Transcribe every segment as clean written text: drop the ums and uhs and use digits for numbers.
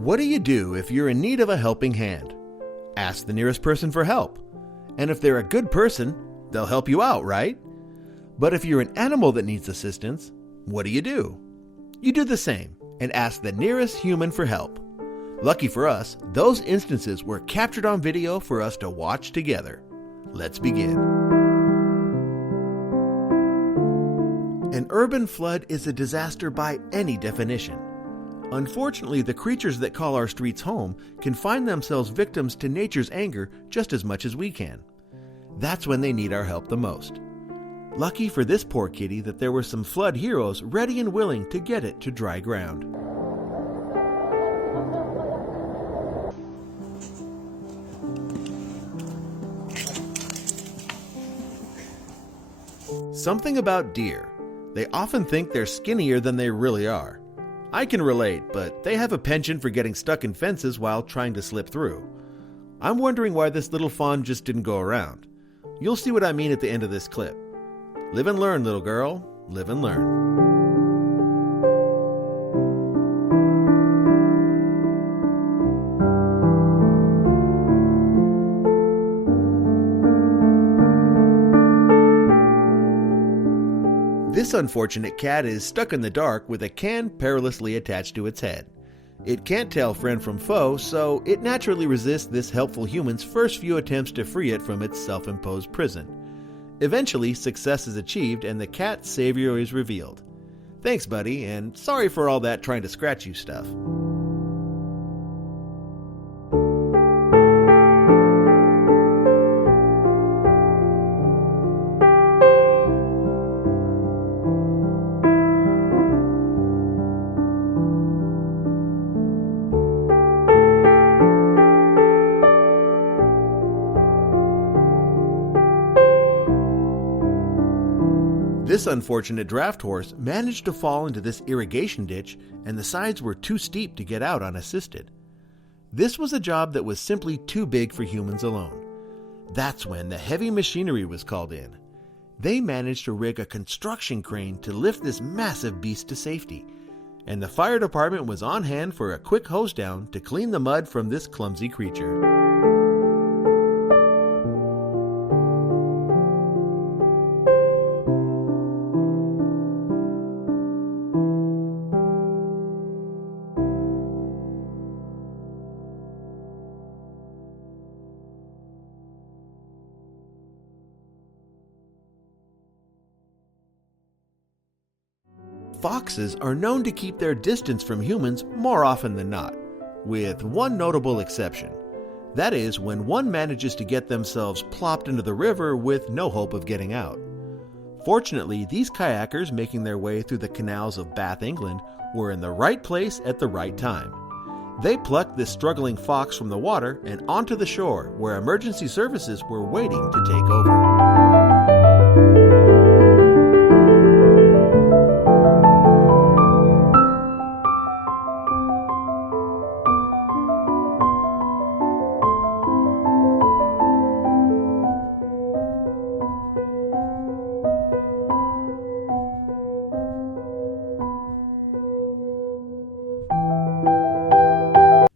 What do you do if you're in need of a helping hand? Ask the nearest person for help. And if they're a good person, they'll help you out, right? But if you're an animal that needs assistance, what do? You do the same and ask the nearest human for help. Lucky for us, those instances were captured on video for us to watch together. Let's begin. An urban flood is a disaster by any definition. Unfortunately, the creatures that call our streets home can find themselves victims to nature's anger just as much as we can. That's when they need our help the most. Lucky for this poor kitty that there were some flood heroes ready and willing to get it to dry ground. Something about deer. They often think they're skinnier than they really are. I can relate, but they have a penchant for getting stuck in fences while trying to slip through. I'm wondering why this little fawn just didn't go around. You'll see what I mean at the end of this clip. Live and learn, little girl. Live and learn. This unfortunate cat is stuck in the dark with a can perilously attached to its head. It can't tell friend from foe, so it naturally resists this helpful human's first few attempts to free it from its self-imposed prison. Eventually, success is achieved and the cat's savior is revealed. Thanks, buddy, and sorry for all that trying to scratch you stuff. This unfortunate draft horse managed to fall into this irrigation ditch, and the sides were too steep to get out unassisted. This was a job that was simply too big for humans alone. That's when the heavy machinery was called in. They managed to rig a construction crane to lift this massive beast to safety, and the fire department was on hand for a quick hose down to clean the mud from this clumsy creature. Foxes are known to keep their distance from humans more often than not, with one notable exception. That is when one manages to get themselves plopped into the river with no hope of getting out. Fortunately, these kayakers making their way through the canals of Bath, England, were in the right place at the right time. They plucked this struggling fox from the water and onto the shore, where emergency services were waiting to take over.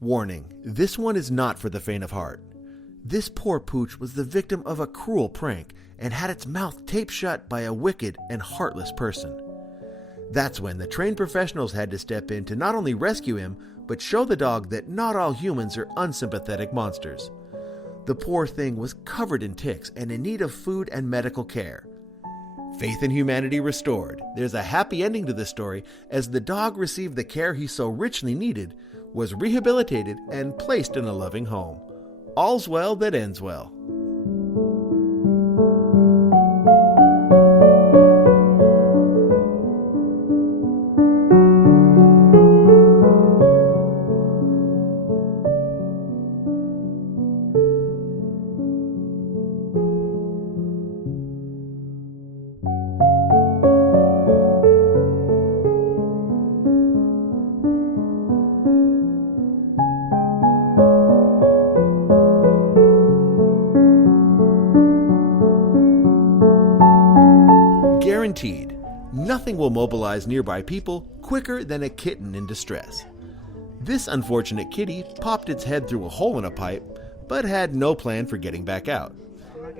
Warning, this one is not for the faint of heart. This poor pooch was the victim of a cruel prank and had its mouth taped shut by a wicked and heartless person. That's when the trained professionals had to step in to not only rescue him, but show the dog that not all humans are unsympathetic monsters. The poor thing was covered in ticks and in need of food and medical care. Faith in humanity restored. There's a happy ending to this story as the dog received the care he so richly needed, was rehabilitated, and placed in a loving home. All's well that ends well. Guaranteed, nothing will mobilize nearby people quicker than a kitten in distress. This unfortunate kitty popped its head through a hole in a pipe, but had no plan for getting back out.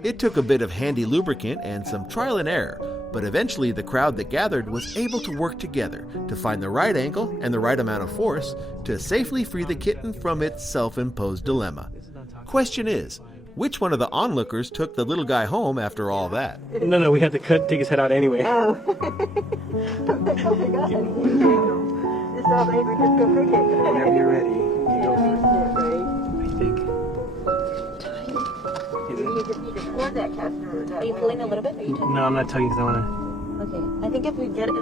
It took a bit of handy lubricant and some trial and error, but eventually the crowd that gathered was able to work together to find the right angle and the right amount of force to safely free the kitten from its self-imposed dilemma. Question is, which one of the onlookers took the little guy home after all that? No, we had to take his head out anyway. Oh. Oh my God. It's all baby, just go pick it. Whenever you're ready, you go for it. I think. You just need to squirt that castor. Are you pulling a little bit? Or are you taking? No, I'm not telling you because I want to. Okay. I think if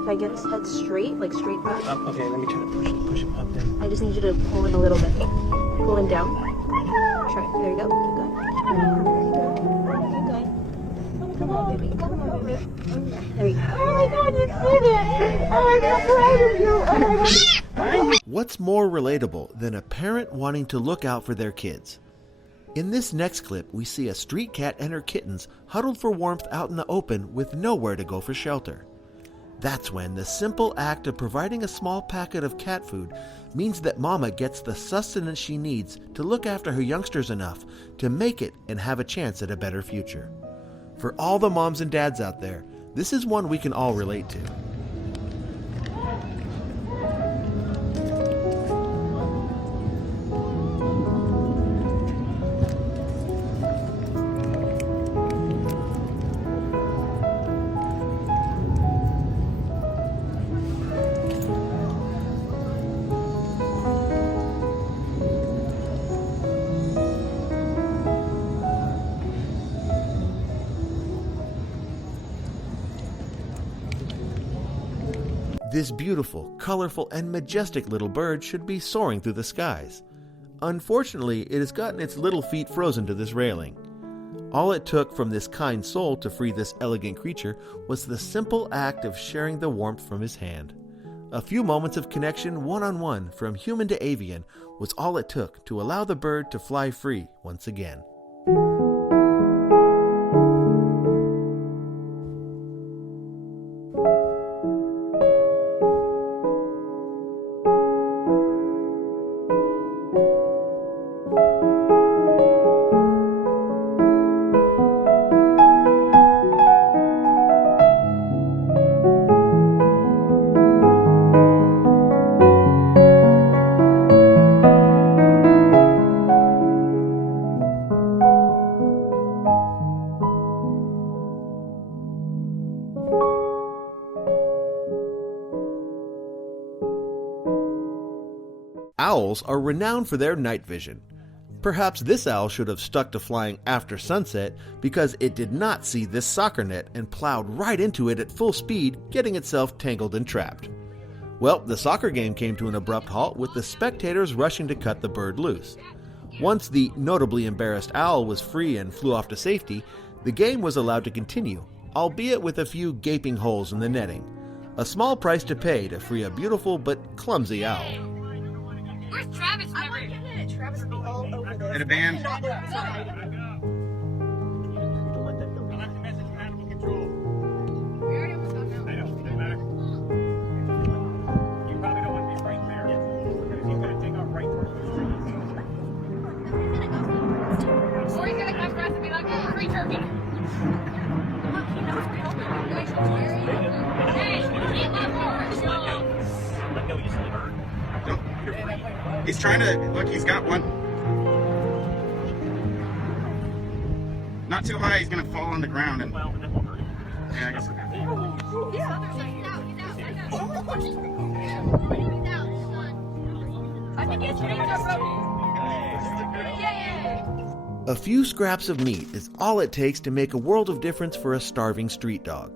I get his head straight, like straight back. Okay, let me try to push him up then. I just need you to pull in a little bit. Pull him down. Try. There you go. Keep going. Keep going. Come on, baby. Come on, baby. There you go. Oh my God, you did it! Oh, I'm so proud of you! Oh my God. What's more relatable than a parent wanting to look out for their kids? In this next clip, we see a street cat and her kittens huddled for warmth out in the open with nowhere to go for shelter. That's when the simple act of providing a small packet of cat food means that Mama gets the sustenance she needs to look after her youngsters enough to make it and have a chance at a better future. For all the moms and dads out there, this is one we can all relate to. This beautiful, colorful, and majestic little bird should be soaring through the skies. Unfortunately, it has gotten its little feet frozen to this railing. All it took from this kind soul to free this elegant creature was the simple act of sharing the warmth from his hand. A few moments of connection one-on-one from human to avian was all it took to allow the bird to fly free once again. Owls are renowned for their night vision. Perhaps this owl should have stuck to flying after sunset because it did not see this soccer net and plowed right into it at full speed, getting itself tangled and trapped. Well, the soccer game came to an abrupt halt with the spectators rushing to cut the bird loose. Once the notably embarrassed owl was free and flew off to safety, the game was allowed to continue, albeit with a few gaping holes in the netting. A small price to pay to free a beautiful but clumsy owl. Where's Travis? Travis will be all over this. In a band. I left the message from animal control. We already almost got now. I know, doesn't matter. You probably don't want to be right there. Because he's going to take off right towards the trees. Or he's going to come for us and be like, oh, free turkey. Hey, eat my more. Let go, you silly bird. You're free. He's trying to, look, he's got one. Not too high, he's going to fall on the ground. And, Well, that won't hurt him. yeah, I guess so. I think it's pretty Yay! A few scraps of meat is all it takes to make a world of difference for a starving street dog.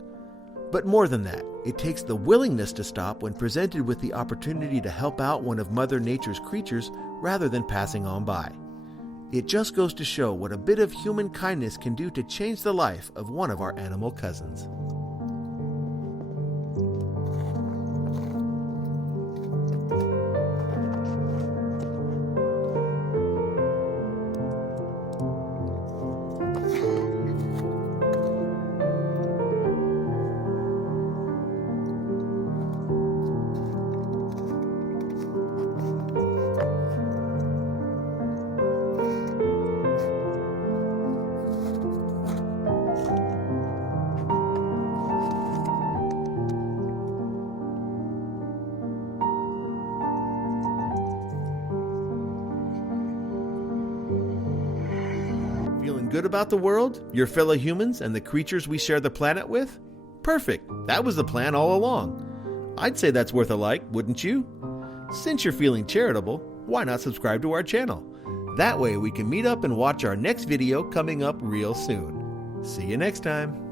But more than that, it takes the willingness to stop when presented with the opportunity to help out one of Mother Nature's creatures rather than passing on by. It just goes to show what a bit of human kindness can do to change the life of one of our animal cousins. Feeling good about the world, your fellow humans, and the creatures we share the planet with? Perfect. That was the plan all along. I'd say that's worth a like, wouldn't you? Since you're feeling charitable, why not subscribe to our channel? That way we can meet up and watch our next video coming up real soon. See you next time.